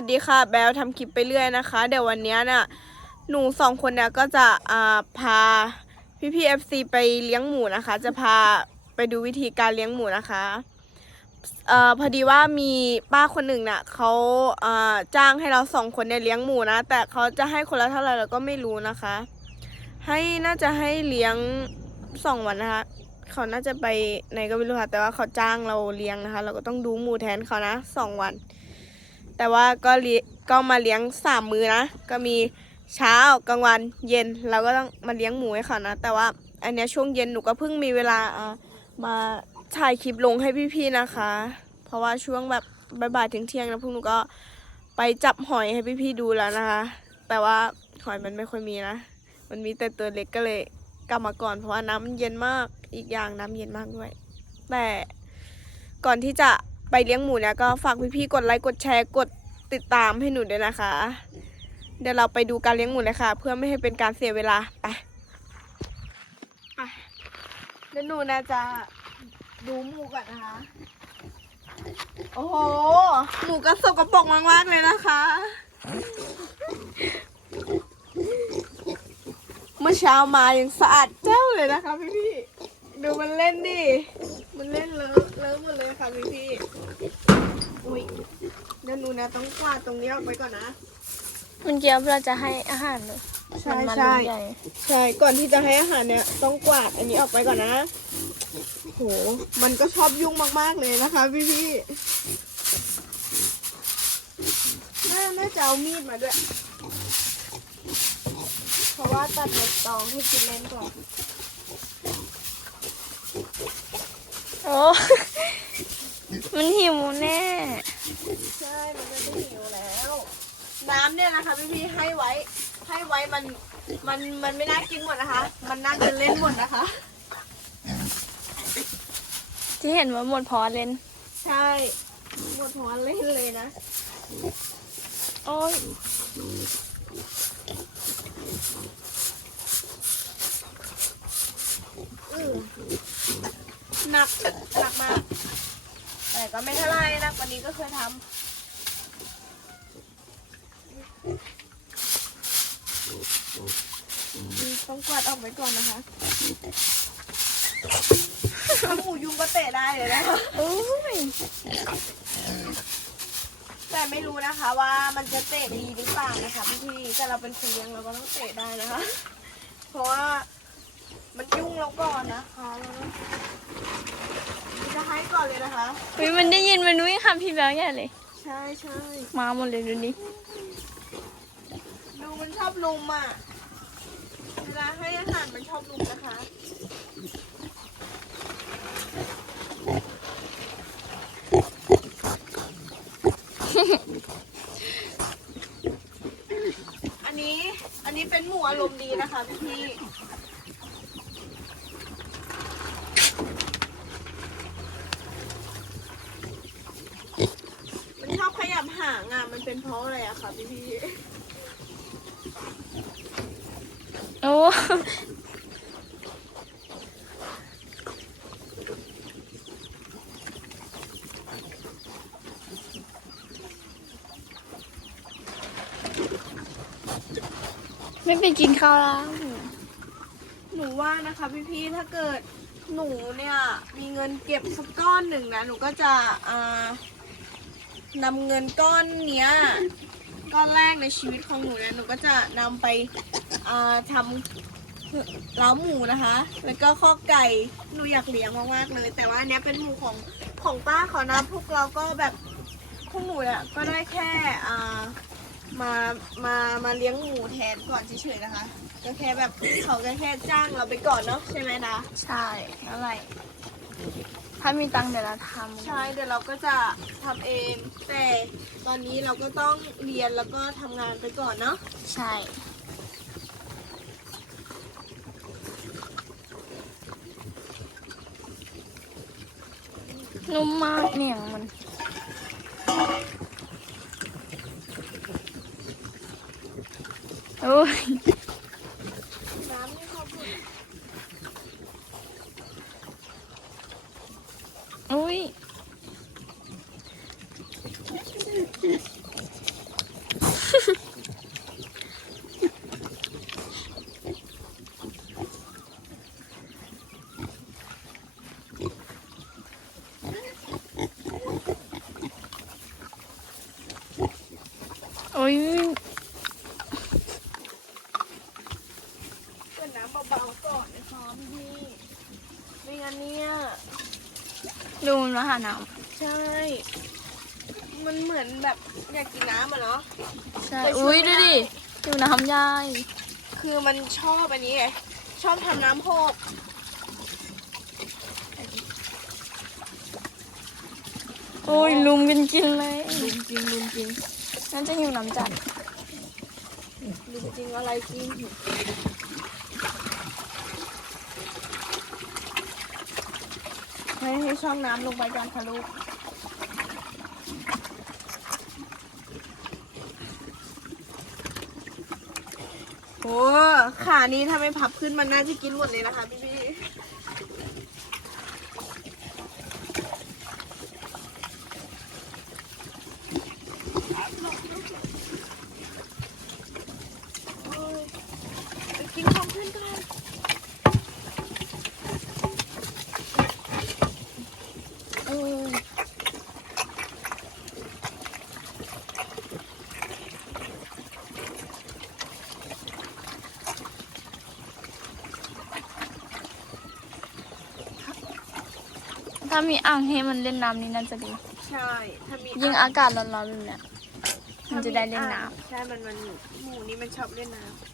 วัสดีค่ะ แบลทำคลิปไปเรื่อยนะคะ เดี๋ยววันนี้น่ะหนูสองคนเนี่ยก็จะอ่าพาพี่พี่เอฟซีไปเลี้ยงหมูนะคะ จะพาไปดูวิธีการเลี้ยงหมูนะคะเอ่อพอดีว่ามีป้าคนหนึ่งน่ะเขาอ่าจ้างให้เราสองคนเนี่ยเลี้ยงหมูนะ แต่เขาจะให้คนละเท่าไหร่เราก็ไม่รู้นะคะ ให้น่าจะให้เลี้ยงสองวันนะคะเขาน่าจะไปไหนก็ไม่รู้ค่ะแต่ว่าเขาจ้างเราเลี้ยงนะคะ เราก็ต้องดูหมูแทนเขานะสองวัน แต่ว่าก็เลี้ยก็มาเลี้ยงสามมือนะ ก็มีเช้ากลางวันเย็นเราก็ต้องมาเลี้ยงหมูให้เขานะ แต่ว่าอันเนี้ยช่วงเย็นหนูก็เพิ่งมีเวลาอ่ามาถ่ายคลิปลงให้พี่ๆนะคะ เพราะว่าช่วงแบบบ่ายๆถึงเที่ยงนะพวกหนูก็ไปจับหอยให้พี่ๆดูแล้วนะคะ แต่ว่าหอยมันไม่ค่อยมีนะ มันมีแต่ตัวเล็กก็เลยกลับมาก่อนเพราะว่าน้ำเย็นมากอีกอย่างน้ำเย็นมากด้วย แต่ก่อนที่จะ ไปเลี้ยงหมูเนี่ยก็ฝากพี่ๆกดไลค์กดแชร์กดติดตามให้หนูด้วยนะคะ เดี๋ยวเราไปดูการเลี้ยงหมูเลยค่ะ เพื่อไม่ให้เป็นการเสียเวลาไปไปเดี๋ยวหนูนะจะดูหมูก่อนนะคะ โอ้โหหมูก็สกปรกมากๆเลยนะคะ เมื่อเช้ามายังสะอาดเจ้าเลยนะคะพี่พี่ๆ ดูมันเล่นดิ มันเล่นเลอะเลอะหมดเลยค่ะพี่พี่ๆอุ้ยเดี๋ยวหนูนะต้องกวาดตรงนี้ออกไปก่อนนะ มันเกี่ยวเราจะให้อาหารเลยใช่มันมาใช่ลูกใหญ่ใช่ ก่อนที่จะให้อาหารเนี่ยต้องกวาดอันนี้ออกไปก่อนนะ โห มันก็ชอบยุ่งมากๆเลยนะคะ พี่พี่ๆน่าน่าจะเอามีดมาด้วย เพราะว่าตัดเล็กตองให้กินเล่นก่อน โอ้มันหิวแน่ ใช่ มันจะไม่หิวแล้ว น้ำเนี่ยนะคะพี่พี่ๆให้ไว้ ให้ไว้มัน มัน มันไม่น่ากินหมดนะคะ มันน่าจะเล่นหมดนะคะ ที่เห็นว่าหมดพอเล่น ใช่ หมดหัวเล่นเลยนะ โอ้ยอือ หนักหนักมาก แต่ก็ไม่เท่าไรนักกวันนี้ก็เคยทำต้องกวาดออกไว้ก่อนนะคะหมูยุงก็เตะได้เลยนะโอ้ยแต่ไม่รู้นะคะว่ามันจะเตะดีหรือเปล่านะคะพี่พี่ๆแต่เราเป็นคนเลี้ยงเราก็ต้องเตะได้นะคะ เพราะว่ามันยุ่งเราก่อนนะคะ จะให้ก่อนเลยนะคะอุ๊ยมันได้ยินมันวิ่งค่ะพี่แบลใหญ่เลย ใช่ใช่มาหมดเลยดูนี่ดูมันชอบลุมอะ เวลาให้อาหารมันชอบลุมนะคะ อันนี้อันนี้เป็นหมูอารมณ์ดีนะคะพี่ พี่มันชอบขยับหางอะมันเป็นเพราะอะไรอะคะพี่พี่โอ้ไม่ไปกินข้าวแล้ว หนูว่านะคะพี่พี่ๆถ้าเกิดหนูเนี่ยมีเงินเก็บสักก้อนหนึ่งนะหนูก็จะอ่า นำเงินก้อนเนี้ย ก้อนแรกในชีวิตของหนูเนี่ยหนูก็จะนำไปอ่าทำเล้าหมูนะคะ แล้วก็ข้อไก่หนูอยากเลี้ยงมากๆเลย แต่ว่าอันเนี้ยเป็นหมูของของป้าเขานะพวกเราก็แบบพวกหนูเนี่ยก็ได้แค่อ่ามามามาเลี้ยงหมูแทนก่อนเฉยๆนะคะ ก็แค่แบบเขาก็แค่จ้างเราไปก่อนเนาะใช่ไหมนะ ใช่แล้วไร ถ้ามีตังค์เดี๋ยวเราทำ ใช่เดี๋ยวเราก็จะทำเอง แต่ตอนนี้เราก็ต้องเรียนแล้วก็ทำงานไปก่อนเนาะใช่ นุ่มมากเหนียงมัน โอ้ย น้ำนี่เขาพูด อุ้ย โอ้ย เปิดน้ำเบาๆก่อนนะคะพี่ไม่งั้นเนี่ย ดูมันมา หาน้ใช่ มันเหมือนแบบอยากกินน้ำอะเนาะำใช่แต่ช่วยอุ้ยไม่ดูได้ ดิดูน้ำยายคือมันชอบอันนี้ไงชอบทำน้ำโพกโอ้ยลุมกันกินเลย ลุมจริงลุมจริงนั่นจะหิวน้ำจัดลุมจริงอะไรจริง ให้ให้ช่องน้ำลงไปก่อนค่ะลูกโอ้ขานี้ถ้าไม่พับขึ้นมันน่าจะกินหมดเลยนะคะพี่พี่โอ้ยไปกินของเพื่อนก่อน เออ ถ้ามีอ่างให้มันเล่นน้ำนี่น่าจะดี ใช่ถ้ามียิ่งอากาศร้อนๆแบบเนี้ยมันจะได้เล่นน้ใช่มันมันหมูนี่มันชอบเล่นน้ำ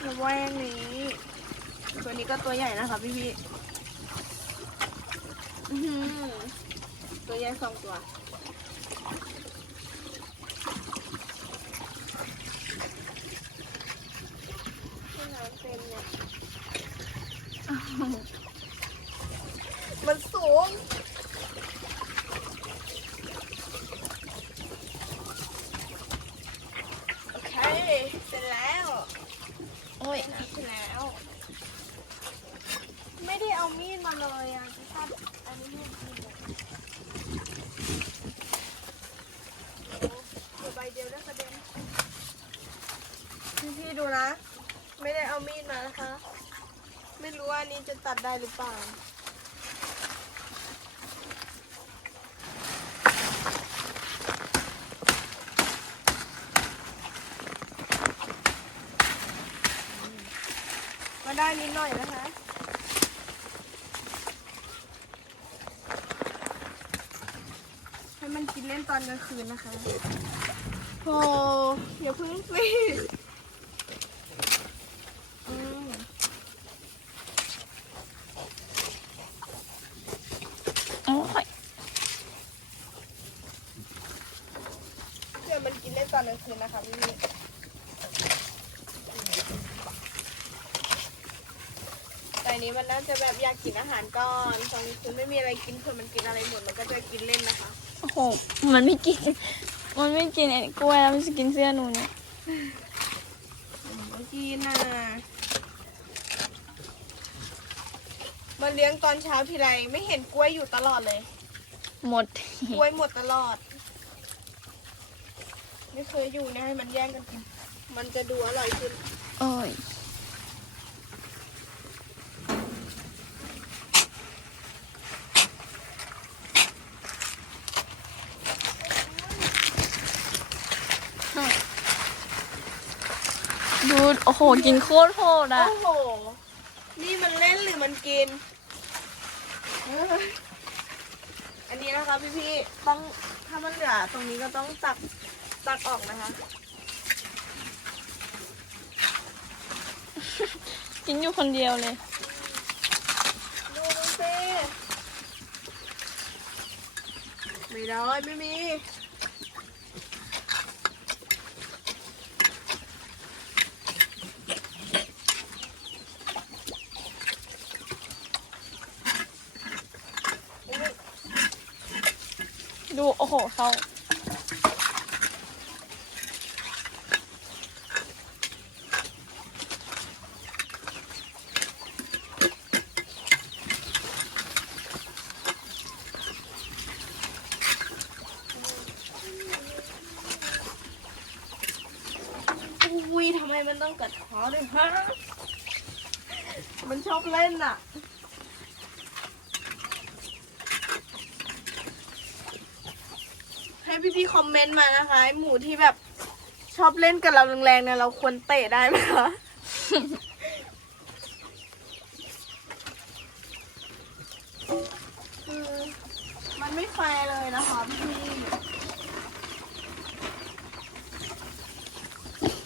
แล้วแว่งนี้ ตัว นี้ก็ตัวใหญ่นะคะพี่พี่ตัวใหญ่สองตัว น้ำเต็มเนี่ย มันสูง โอเค เสร็จแล้วำโอ้ย น้ำเสร็จแล้ว ไามีดมาเลยอะจะตัดอันนี้ให้กินอะโอ้เดี๋ยวใบเดียวได้กระเด็นพี่ๆดูนะ ไม่ได้เอามีดมานะคะ ไม่รู้ว่าอันนี้จะตัดได้หรือเปล่าก็ได้นิดหน่อยนะคะ ให้มันกินเล่น ตอนกลางคืนนะคะโอ้อย่าพึ่งสิอืมโอ้ยเดี๋ยวมันกินเล่นตอนกลางคืนนะคะพี่พี่ แต่อันนี้มันน่าจะแบบอยากกินอาหารก่อนตอนกลางคืนไม่มีอะไรกินเผื่อมันกินอะไรหมดมันก็จะกินเล่นนะคะ โอ้โห มันไม่กิน มันไม่กินไอ้กล้วยแล้วมันจะกินเสื้อหนูเนี่ยเมื่อกี้น่ะมาเลี้ยงตอนเช้าทีไรไม่เห็นกล้วยอยู่ตลอดเลย หมด กล้วยหมดตลอด ไม่เคยอยู่เนี่ยให้มันแย่งกันกิน มันจะดูอร่อยขึ้น โอ้ย ดู โอ้โห กินโคตรโหดอะ โอ้โห นี่มันเล่นหรือมันกินเอ้ยอันนี้นะคะพี่พี่ๆต้องถ้ามันเหลือตรงนี้ก็ต้องตักตักออกนะคะ กินอยู่คนเดียวเลย ดูดูสิไม่ได้ไม่มี โหเขาทำไมมันต้องกัดขท้าด้วยฮะ มันชอบเล่นอะ ให้พี่ๆคอมเมนต์มานะคะไอหมูที่แบบชอบเล่นกับเราแรงๆเนี่ยเราควรเตะได้ไหมคะคือมันไม่แฟร์เลยนะคะพี่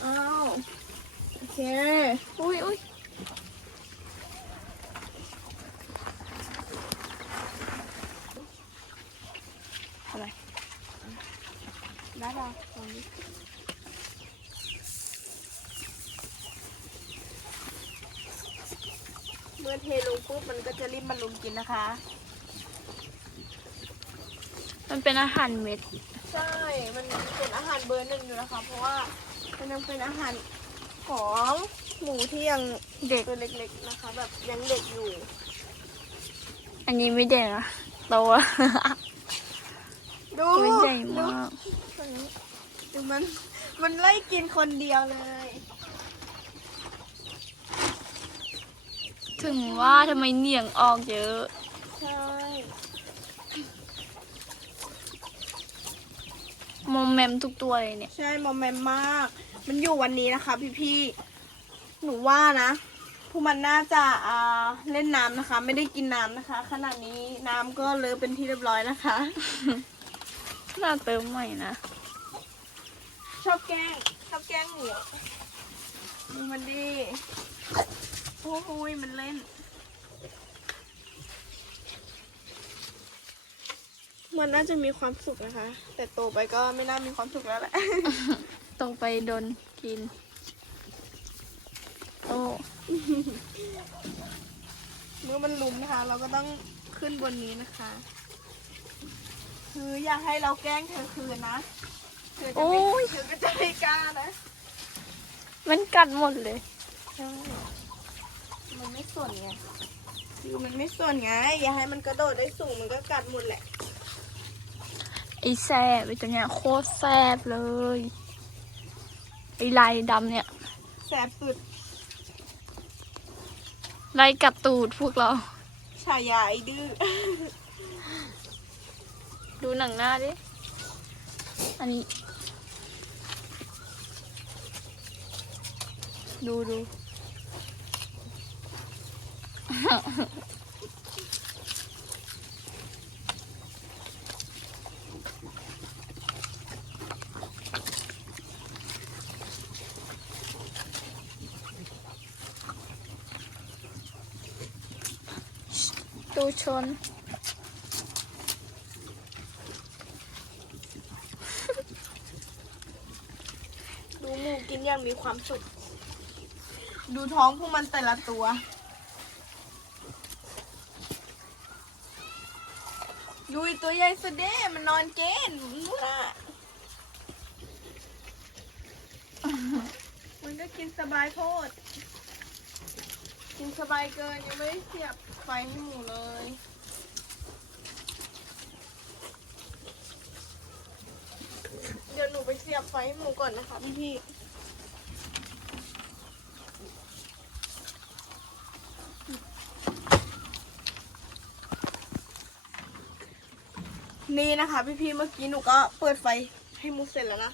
อ้าวโอเค อุ้ยอุ้ย อะไรได้ป่ะตรงนี้เมื่อเทลงปุ๊บมันก็จะ ริมบรรลุมกินนะคะ มันเป็นอาหารเม็ด ใช่ มันเป็นอาหารเบอร์หนึ่งอยู่นะคะ เพราะว่ามันยังเป็นอาหารของหมูที่ยังเด็กตัวเล็กๆนะคะ แบบยังเด็กอยู่ อันนี้ไม่เด็กอะโตอะดูตัวใหญ่ดูมากดูมัน มันไล่กินคนเดียวเลย ถึงว่าทำไมเหนียงออกเยอะ ใช่มอมแมมทุกตัวเลยเนี่ย ใช่มอมแมมมาก มันอยู่วันนี้นะคะ พี่ๆ หนูว่านะพวกมันน่าจะอ่าเล่นน้ำนะคะ ไม่ได้กินน้ำนะคะ ขณะนี้น้ำก็เลอะเป็นที่เรียบร้อยนะคะ น่าเติมใหม่นะ ชอบแกล้งชอบแกล้งหนูดูมันดิ โอ้โหยมันเล่น มันน่าจะมีความสุขนะคะ แต่โตไปก็ไม่น่ามีความสุขแล้วแหละ โตไปโดนกินโอ้เมื่อมันลุมนะคะ เราก็ต้องขึ้นบนนี้นะคะ คืออยากให้เราแกล้งเธอคืนนะเธอจะโอ้ไม่ยเธอก็จะไม่กล้านะ มันกัดหมดเลย ใช่ มันไม่ส่วนไงคือมันไม่ส่วนไง อย่าให้มันกระโดดได้สูงมันก็กัดหมดแหละ ไอ้แซบไอ้ตัวเนี้ยโคตรแซบเลย ไอ้ลายดำเนี่ยแสบสุดไล่กัดตูดพวกเรา ฉายาไอ้ดื้อ ดูหนังหน้าดิ อันนี้ ดูดู ดูชน ดูหมูกินอย่างมีความสุข ดูท้องพวกมันแต่ละตัว ดูไอ้ ตัวใหญ่สุดเด้มันนอนเกนนู่นน่ะมันก็กินสบายโทษกินสบายเกินยังไม่ได้เสียบไฟให้หมูเลย เดี๋ยวหนูไปเสียบไฟให้หมูก่อนนะคะพี่พี่ นี่นะคะพี่พี่ๆเมื่อกี้หนูก็เปิดไฟให้หมูเสร็จแล้วนะ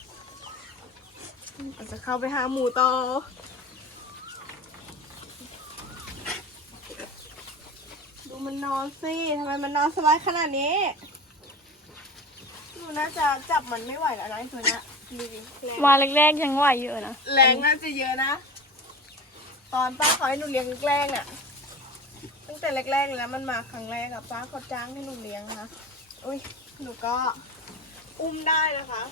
เราจะเข้าไปหาหมูต่อดูมันนอนสิทำไมมันนอนสบายขนาดนี้หนูน่าจะจับมันไม่ไหวแล้วนะไอ้ตัวเนี้ยดูดิแรงมาแรกๆยังไหวอยู่นะแรงน่าจะเยอะนะ ตอนป้าขอให้หนูเลี้ยงแรกๆน่ะ ตั้งแต่แรกๆเลยนะมันมาครั้งแรกอะป้าเขาจ้างให้หนูเลี้ยงนะคะอุ้ย หนูก็อุ้มได้นะคะ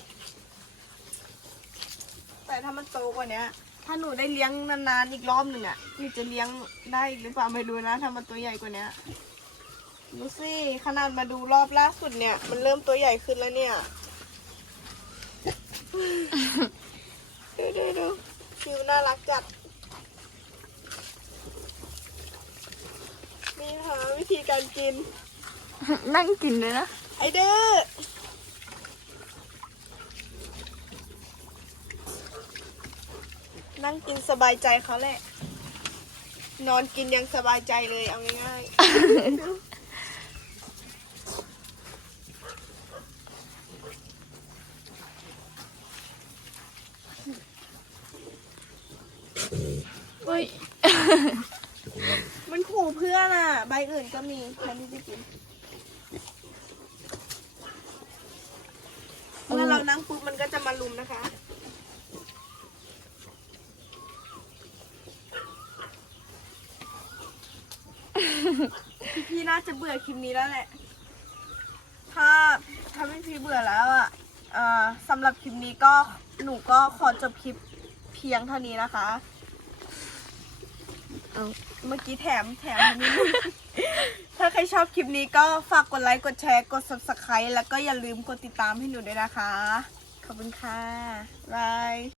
แต่ถ้ามันโตกว่านี้ถ้าหนูได้เลี้ยงนานๆอีกรอบหนึ่งอะหนูจะเลี้ยงได้หรือเปล่าไม่รู้นะถ้ามันตัวใหญ่กว่านี้ดูสิขนาดมาดูรอบล่าสุดเนี่ย มันเริ่มตัวใหญ่ขึ้นแล้วเนี่ยดูดูดูคิวน่ารักจัดนี่ค่ะวิธีการกิน นั่งกินเลยนะ ไอเด้อนั่งนั่งกินสบายใจเขาแหละ นอนกินยังสบายใจเลยเอาง่ายๆเฮ้ย มันขู่เพื่อนอะ ใบอื่นก็มีแทนที่จะกิน เมื่อเรานั่งปุ๊บมันก็จะมาลุมนะคะ พี่ๆน่าจะเบื่อคลิปนี้แล้วแหละ ถ้าถ้าไม่พี่เบื่อแล้วอะเอ่อสำหรับคลิปนี้ก็หนูก็ขอจบคลิปเพียงเท่านี้นะคะเอาเมื่อกี้แถมแถมนิดนึงถ้าใครชอบคลิปนี้ก็ฝากกดไลค์กดแชร์กด subscribe แล้วก็อย่าลืมกดติดตามให้หนูด้วยนะคะ ขอบคุณค่ะบาย